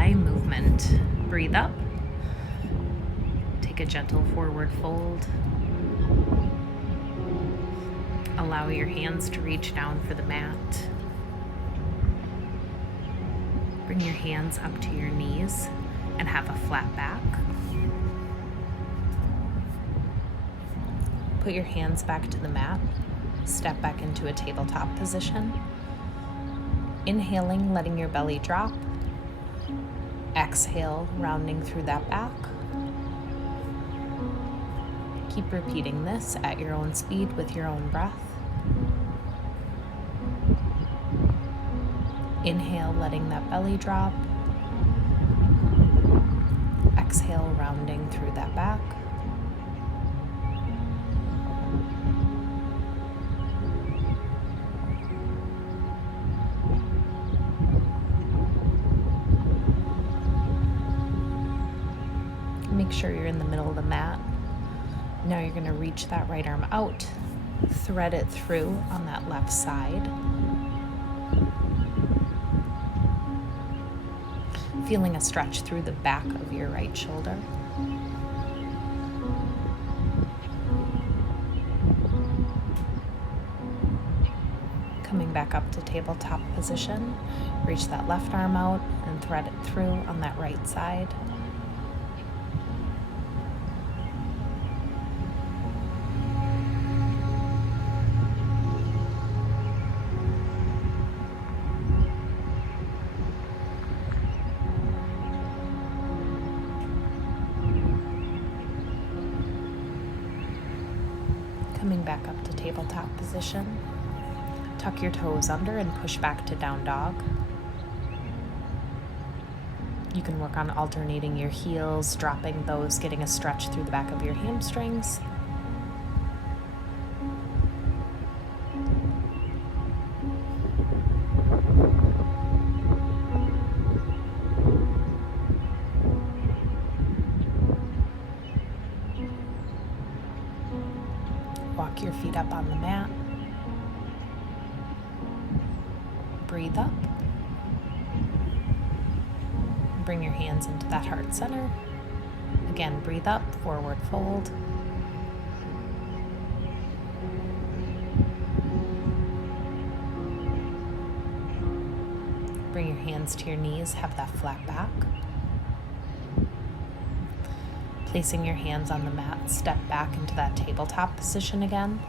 eye movement. Breathe up. Take a gentle forward fold. Allow your hands to reach down for the mat. Bring your hands up to your knees and have a flat back. Put your hands back to the mat. Step back into a tabletop position. Inhaling, letting your belly drop. Exhale, rounding through that back. Keep repeating this at your own speed with your own breath. Inhale, letting that belly drop. Exhale, rounding through that back. Make sure you're in the middle of the mat. Now you're going to reach that right arm out, thread it through on that left side. Feeling a stretch through the back of your right shoulder. Coming back up to tabletop position, reach that left arm out and thread it through on that right side. Coming back up to tabletop position, tuck your toes under and push back to down dog. You can work on alternating your heels, dropping those, getting a stretch through the back of your hamstrings. Walk your feet up on the mat. Breathe up. Bring your hands into that heart center. Again, breathe up, forward fold. Bring your hands to your knees, have that flat back. Placing your hands on the mat, step back into that tabletop position again.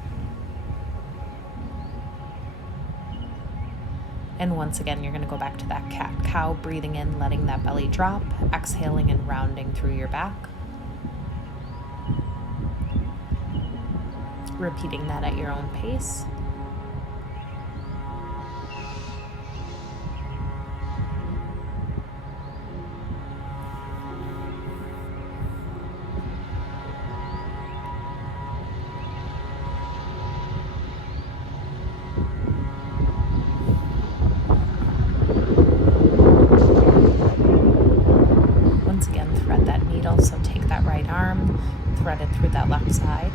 And once again, you're going to go back to that cat-cow, breathing in, letting that belly drop, exhaling and rounding through your back. Repeating that at your own pace. So take that right arm, thread it through that left side.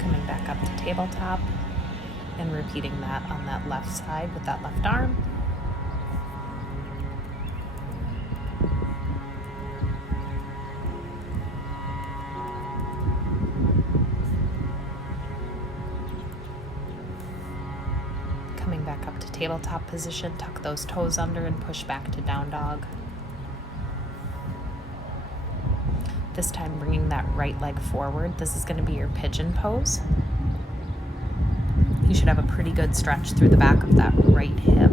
Coming back up to tabletop and repeating that on that left side with that left arm. Coming back up to tabletop position, tuck those toes under and push back to down dog. This time bringing that right leg forward. This is going to be your pigeon pose. You should have a pretty good stretch through the back of that right hip.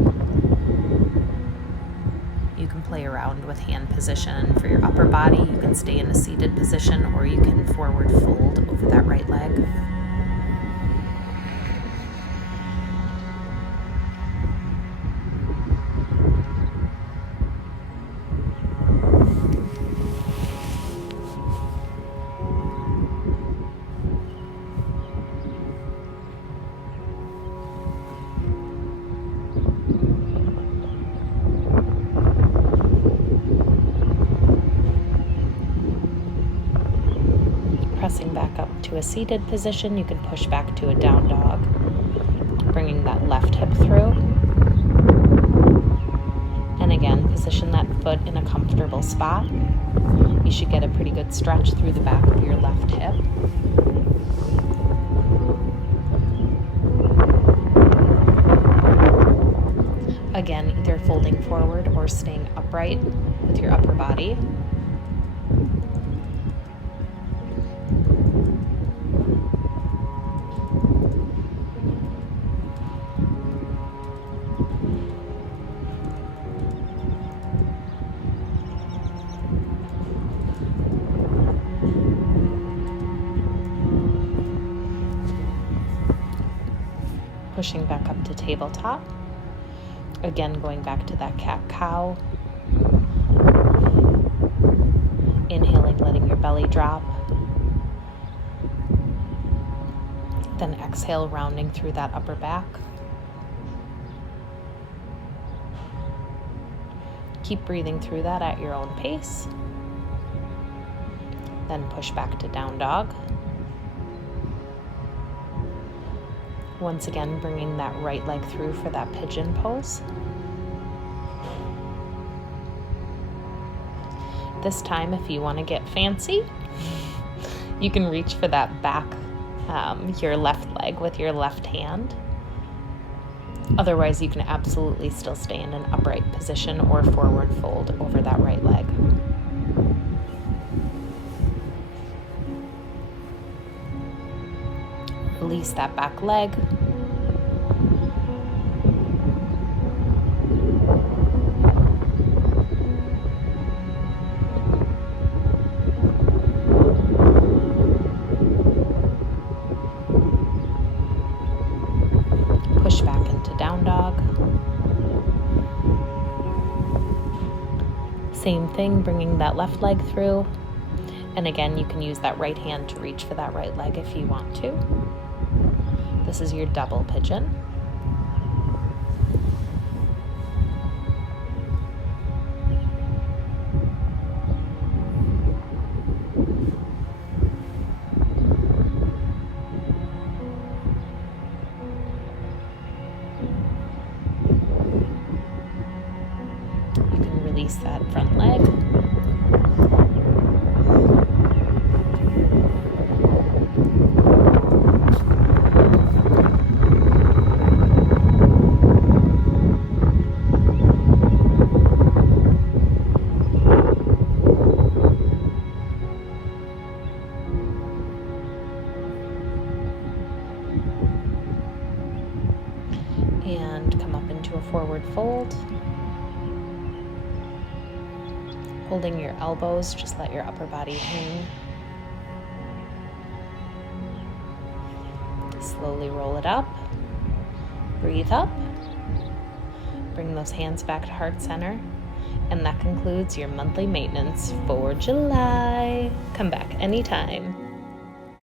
You can play around with hand position for your upper body. You can stay in a seated position or you can forward fold over that right leg. releasing back up to a seated position, you can push back to a down dog, bringing that left hip through. And again, position that foot in a comfortable spot. You should get a pretty good stretch through the back of your left hip. Again, either folding forward or staying upright with your upper body. Pushing back up to tabletop. Again, going back to that cat-cow. Inhaling, letting your belly drop. Then exhale, rounding through that upper back. Keep breathing through that at your own pace. Then push back to down dog. Once again, bringing that right leg through for that pigeon pose. This time, if you want to get fancy, you can reach for that back, your left leg with your left hand. Otherwise, you can absolutely still stay in an upright position or forward fold over that right leg. Release that back leg. Push back into down dog. Same thing, bringing that left leg through. And again, you can use that right hand to reach for that right leg if you want to. This is your double pigeon. You can release that front leg. And come up into a forward fold. Holding your elbows, just let your upper body hang. Slowly roll it up. Breathe up. Bring those hands back to heart center. And that concludes your monthly maintenance for July. Come back anytime.